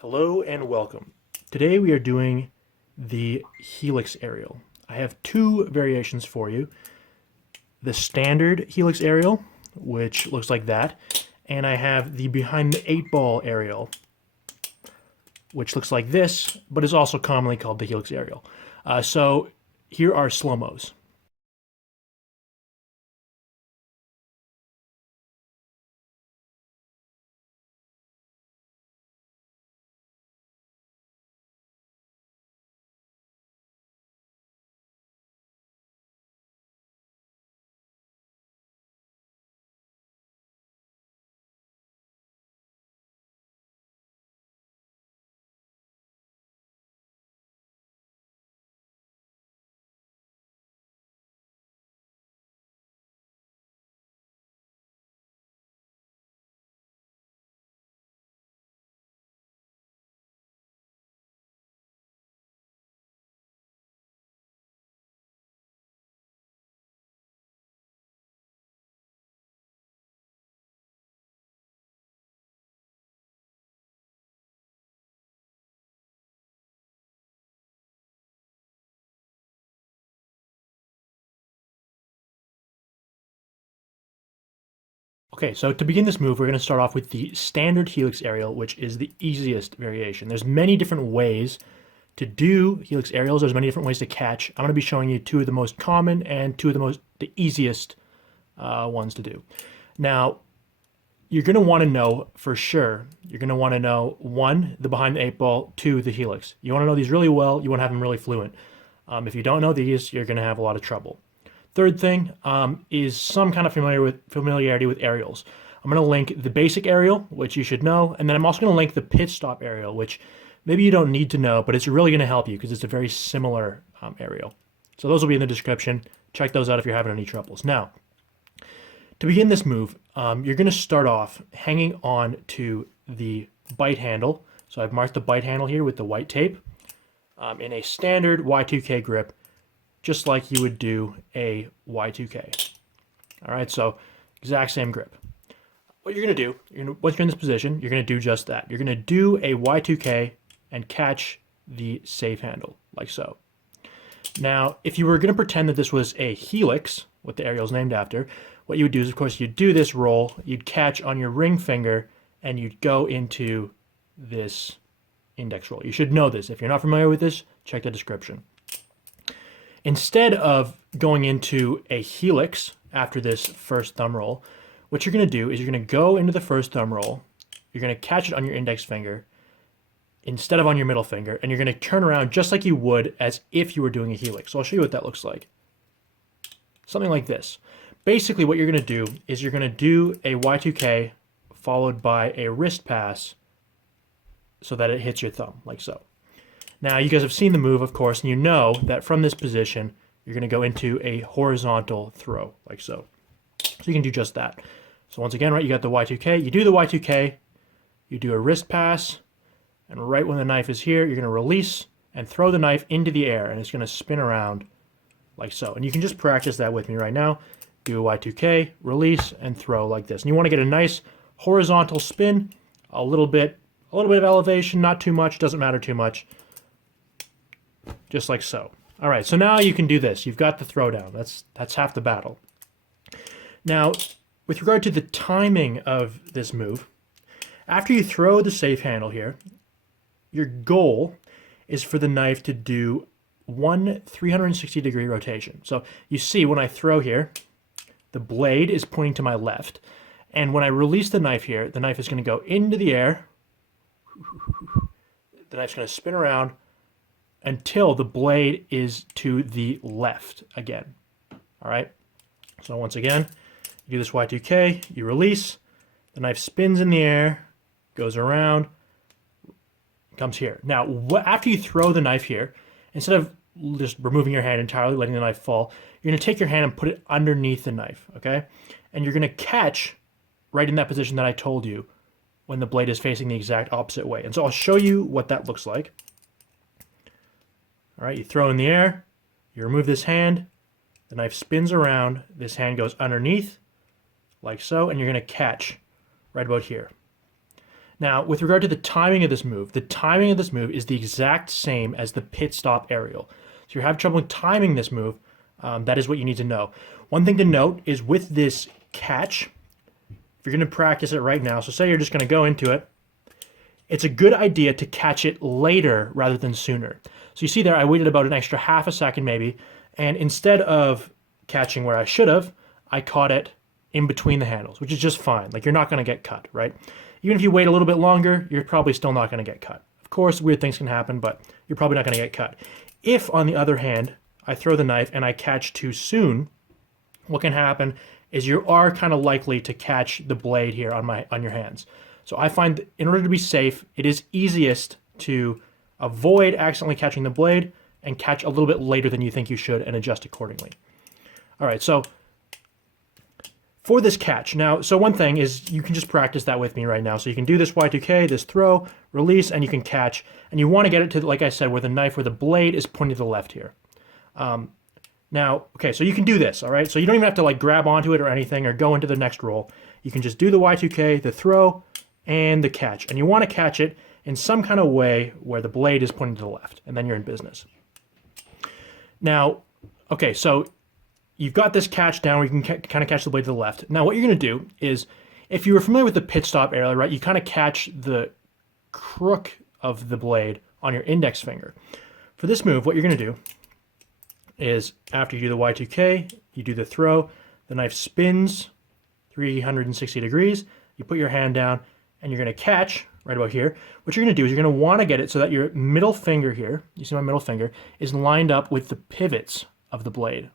Hello and welcome. Today we are doing the Helix Aerial. I have two variations for you. The standard Helix Aerial, which looks like that, and I have the behind the 8-ball aerial, which looks like this, but is also commonly called the Helix Aerial. So here are slow-mos. Okay, so to begin this move, we're going to start off with the standard Helix Aerial, which is the easiest variation. There's many different ways to do Helix Aerials. There's many different ways to catch. I'm going to be showing you two of the most common and two of the easiest ones to do. Now, you're going to want to know for sure. You're going to want to know, one, the behind the 8-ball, two, the Helix. You want to know these really well. You want to have them really fluent. If you don't know these, you're going to have a lot of trouble. Third thing is some kind of familiarity with aerials. I'm going to link the basic aerial, which you should know, and then I'm also going to link the Pitstop Aerial, which maybe you don't need to know, but it's really going to help you because it's a very similar aerial. So those will be in the description. Check those out if you're having any troubles. Now, to begin this move, you're going to start off hanging on to the bite handle. So I've marked the bite handle here with the white tape in a standard Y2K grip, just like you would do a Y2K. All right, so exact same grip. What you're going to do, once you're in this position, you're going to do just that. You're going to do a Y2K and catch the safe handle, like so. Now, if you were going to pretend that this was a Helix, what the aerial is named after, what you would do is, of course, you'd do this roll, you'd catch on your ring finger, and you'd go into this index roll. You should know this. If you're not familiar with this, check the description. Instead of going into a Helix after this first thumb roll, what you're going to do is you're going to go into the first thumb roll, you're going to catch it on your index finger instead of on your middle finger, and you're going to turn around just like you would as if you were doing a Helix. So I'll show you what that looks like. Something like this. Basically what you're going to do is you're going to do a Y2K followed by a wrist pass so that it hits your thumb, like so. Now, you guys have seen the move, of course, and you know that from this position, you're going to go into a horizontal throw, like so. So you can do just that. So once again, right, you got the Y2K. You do the Y2K, you do a wrist pass, and right when the knife is here, you're going to release and throw the knife into the air, and it's going to spin around like so. And you can just practice that with me right now. Do a Y2K, release, and throw like this. And you want to get a nice horizontal spin, a little bit of elevation, not too much, doesn't matter too much. Just like so. All right, so now you can do this. You've got the throwdown. That's half the battle. Now, with regard to the timing of this move, after you throw the safe handle here, your goal is for the knife to do one 360-degree rotation. So you see when I throw here, the blade is pointing to my left. And when I release the knife here, the knife is going to go into the air. The knife's going to spin around until the blade is to the left again. All right? So once again, you do this Y2K, you release, the knife spins in the air, goes around, comes here. Now, after you throw the knife here, instead of just removing your hand entirely, letting the knife fall, you're going to take your hand and put it underneath the knife, okay? And you're going to catch right in that position that I told you when the blade is facing the exact opposite way. And so I'll show you what that looks like. All right, you throw in the air, you remove this hand, the knife spins around, this hand goes underneath, like so, and you're going to catch right about here. Now, with regard to the timing of this move, the timing of this move is the exact same as the Pitstop Aerial. So you have trouble timing this move, that is what you need to know. One thing to note is with this catch, if you're going to practice it right now, so say you're just going to go into it, it's a good idea to catch it later rather than sooner. So you see there, I waited about an extra half a second maybe, and instead of catching where I should have, I caught it in between the handles, which is just fine. Like, you're not going to get cut, right? Even if you wait a little bit longer, you're probably still not going to get cut. Of course, weird things can happen, but you're probably not going to get cut. If, on the other hand, I throw the knife and I catch too soon, what can happen is you are kind of likely to catch the blade here on your hands. So I find that in order to be safe, it is easiest to avoid accidentally catching the blade and catch a little bit later than you think you should and adjust accordingly. All right, so for this catch, now, so one thing is you can just practice that with me right now. So you can do this Y2K, this throw, release, and you can catch. And you want to get it to, like I said, where the blade is pointing to the left here. Now, okay, so you can do this, all right? So you don't even have to like grab onto it or anything or go into the next roll. You can just do the Y2K, the throw, and the catch. And you want to catch it in some kind of way where the blade is pointing to the left, and then you're in business. Now, okay, so you've got this catch down where you can kind of catch the blade to the left. Now, what you're going to do is, if you were familiar with the Pitstop Aerial, right, you kind of catch the crook of the blade on your index finger. For this move, what you're going to do is, after you do the Y2K, you do the throw, the knife spins 360 degrees, you put your hand down, and you're going to catch right about here. What you're going to do is you're going to want to get it so that your middle finger here, you see my middle finger, is lined up with the pivots of the blade.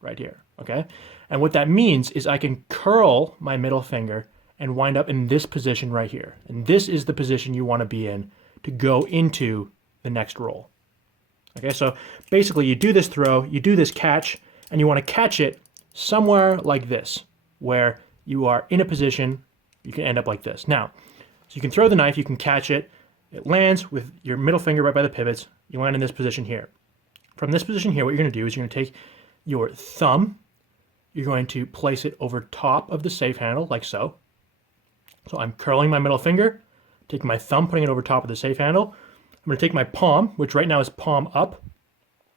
Right here, okay? And what that means is I can curl my middle finger and wind up in this position right here. And this is the position you want to be in to go into the next roll. Okay, so basically you do this throw, you do this catch, and you want to catch it somewhere like this, where you are in a position, you can end up like this. Now, so you can throw the knife, you can catch it, it lands with your middle finger right by the pivots, you land in this position here. From this position here, what you're going to do is you're going to take your thumb, you're going to place it over top of the safe handle, like so. So I'm curling my middle finger, taking my thumb, putting it over top of the safe handle. I'm going to take my palm, which right now is palm up,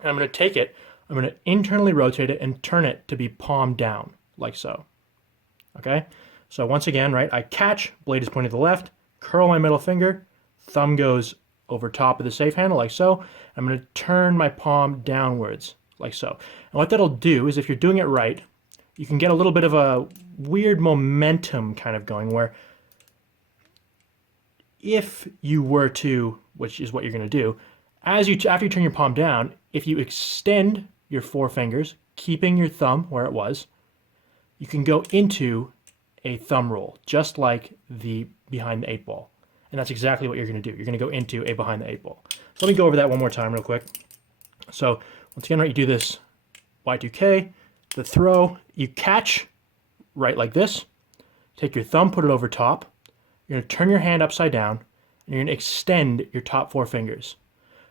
and I'm going to take it, I'm going to internally rotate it and turn it to be palm down, like so. Okay? So once again, right, I catch, blade is pointing to the left, curl my middle finger, thumb goes over top of the safe handle, like so. I'm going to turn my palm downwards, like so. And what that'll do is, if you're doing it right, you can get a little bit of a weird momentum kind of going, where if you were to, which is what you're going to do, after you turn your palm down, if you extend your four fingers, keeping your thumb where it was, you can go into a thumb roll, just like the behind the 8-ball. And that's exactly what you're going to do. You're going to go into a behind the 8-ball. So let me go over that one more time real quick. So once again, right, you do this Y2K, the throw, you catch right like this, take your thumb, put it over top, you're going to turn your hand upside down, and you're going to extend your top four fingers.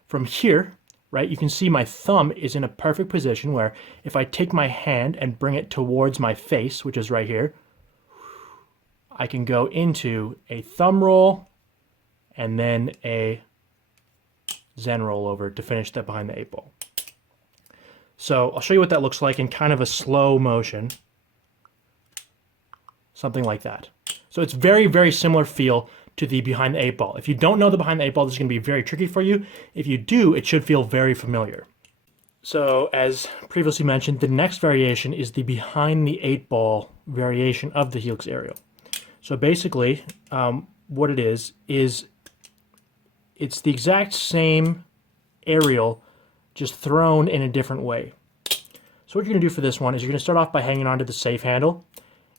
From here, right, you can see my thumb is in a perfect position where if I take my hand and bring it towards my face, which is right here, I can go into a thumb roll and then a Zen roll over to finish that behind the 8-ball. So I'll show you what that looks like in kind of a slow motion. Something like that. So it's very, very similar feel to the behind the 8-ball. If you don't know the behind the 8-ball, this is going to be very tricky for you. If you do, it should feel very familiar. So as previously mentioned, the next variation is the behind the 8-ball variation of the Helix Aerial. So basically, what it is it's the exact same aerial, just thrown in a different way. So what you're going to do for this one is you're going to start off by hanging onto the safe handle.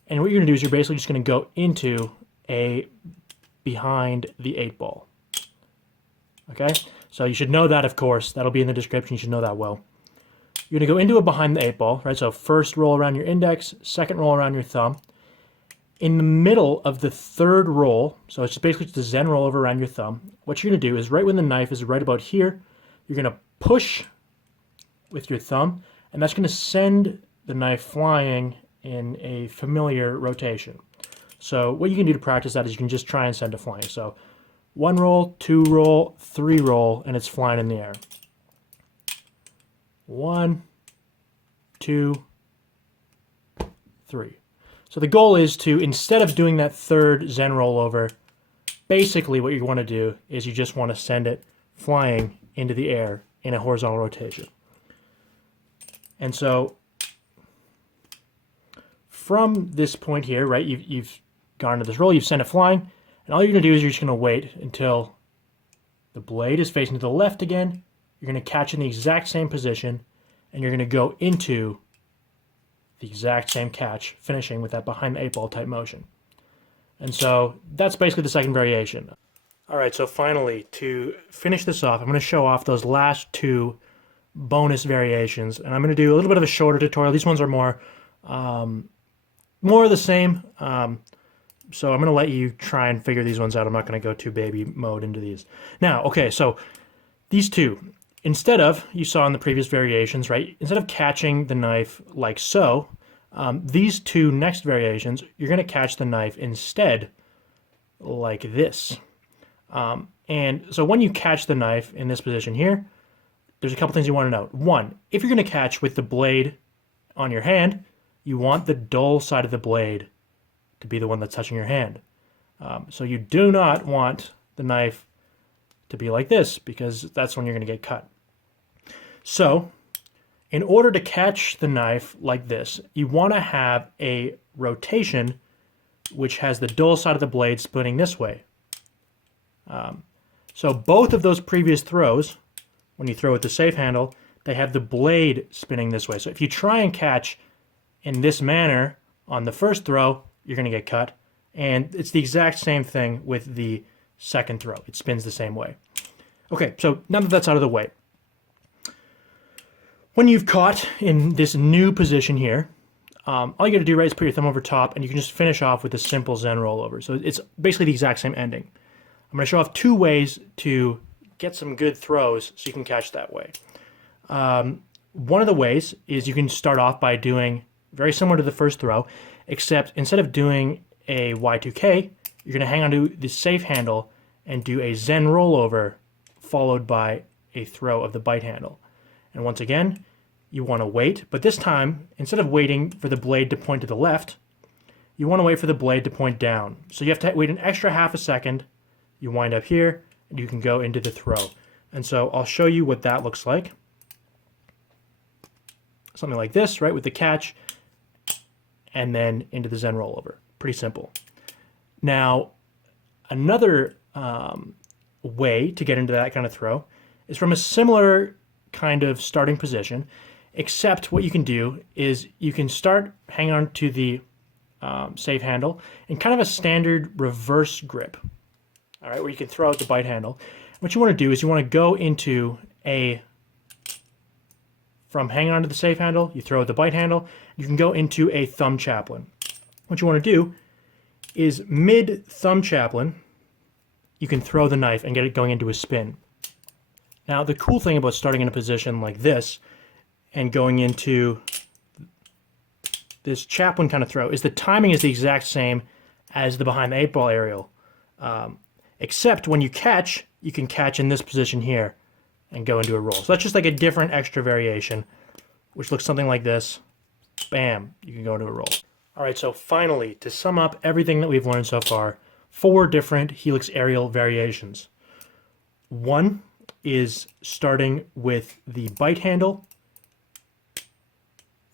And what you're going to do is you're basically just going to go into a behind the 8-ball. Okay? So you should know that, of course. That'll be in the description. You should know that well. You're going to go into a behind the 8-ball, right? So first roll around your index, second roll around your thumb. In the middle of the third roll, so it's basically just a Zen roll over around your thumb, what you're going to do is right when the knife is right about here, you're going to push with your thumb, and that's going to send the knife flying in a familiar rotation. So what you can do to practice that is you can just try and send it flying. So 1 roll, 2 roll, 3 roll, and it's flying in the air. 1, 2, 3. So the goal is to, instead of doing that third Zen rollover, basically what you want to do is you just want to send it flying into the air in a horizontal rotation. And so from this point here, right, you've gone to this roll, you've sent it flying, and all you're going to do is you're just going to wait until the blade is facing to the left again. You're going to catch in the exact same position, and you're going to go into the exact same catch, finishing with that behind the 8-ball type motion. And so that's basically the second variation. All right, so finally, to finish this off, I'm going to show off those last 2 bonus variations, and I'm going to do a little bit of a shorter tutorial. These ones are more of the same, so I'm going to let you try and figure these ones out. I'm not going to go too baby mode into these. Now, okay, so these 2, instead of, you saw in the previous variations, right, instead of catching the knife like so, these 2 next variations, you're going to catch the knife instead like this. And so when you catch the knife in this position here, there's a couple things you want to note. 1, if you're going to catch with the blade on your hand, you want the dull side of the blade to be the one that's touching your hand. So you do not want the knife to be like this, because that's when you're going to get cut. So in order to catch the knife like this, you want to have a rotation which has the dull side of the blade splitting this way. So both of those previous throws, when you throw with the safe handle, they have the blade spinning this way. So if you try and catch in this manner on the first throw, you're going to get cut. And it's the exact same thing with the second throw. It spins the same way. Okay, so now that that's out of the way, when you've caught in this new position here, all you got to do, right, is put your thumb over top, and you can just finish off with a simple Zen rollover. So it's basically the exact same ending. I'm going to show off 2 ways to get some good throws so you can catch that way. One of the ways is you can start off by doing very similar to the first throw, except instead of doing a Y2K, you're going to hang on to the safe handle and do a Zen rollover followed by a throw of the bite handle. And once again, you want to wait, but this time, instead of waiting for the blade to point to the left, you want to wait for the blade to point down. So you have to wait an extra half a second. You wind up here, and you can go into the throw. And so I'll show you what that looks like. Something like this, right, with the catch, and then into the Zen rollover. Pretty simple. Now, another way to get into that kind of throw is from a similar kind of starting position, except what you can do is you can start hang on to the safe handle in kind of a standard reverse grip, all right, where you can throw out the bite handle. What you want to do is you want to go into from hanging on to the safe handle, you throw out the bite handle, you can go into a thumb chaplain. What you want to do is mid thumb chaplain, you can throw the knife and get it going into a spin. Now, the cool thing about starting in a position like this and going into this chaplain kind of throw is the timing is the exact same as the behind the 8-ball aerial. Except when you catch, you can catch in this position here and go into a roll. So that's just like a different extra variation, which looks something like this. Bam, you can go into a roll. All right, so finally, to sum up everything that we've learned so far, 4 different Helix aerial variations. 1 is starting with the bite handle,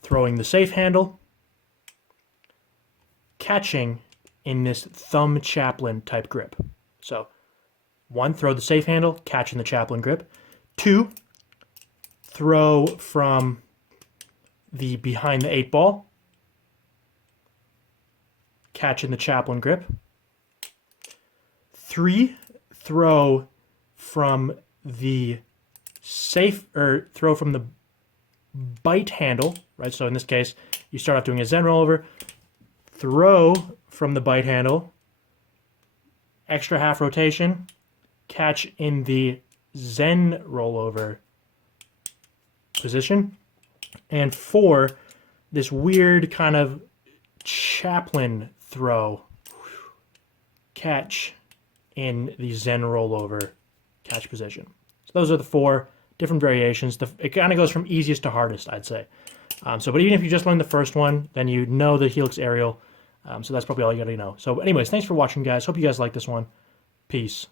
throwing the safe handle, catching in this thumb chaplain type grip. So 1, throw the safe handle, catch in the chaplain grip. 2, throw from the behind the 8-ball, catch in the chaplain grip. 3, throw from the throw from the bite handle, right? So in this case, you start off doing a Zen rollover, throw from the bite handle, extra half rotation, catch in the Zen rollover position. And 4, this weird kind of chaplain throw catch in the Zen rollover catch position. So those are the 4 different variations. It kind of goes from easiest to hardest, I'd say. But even if you just learned the first one, then you know the Helix Aerial. So that's probably all you got to know. So anyways, thanks for watching, guys. Hope you guys like this one. Peace.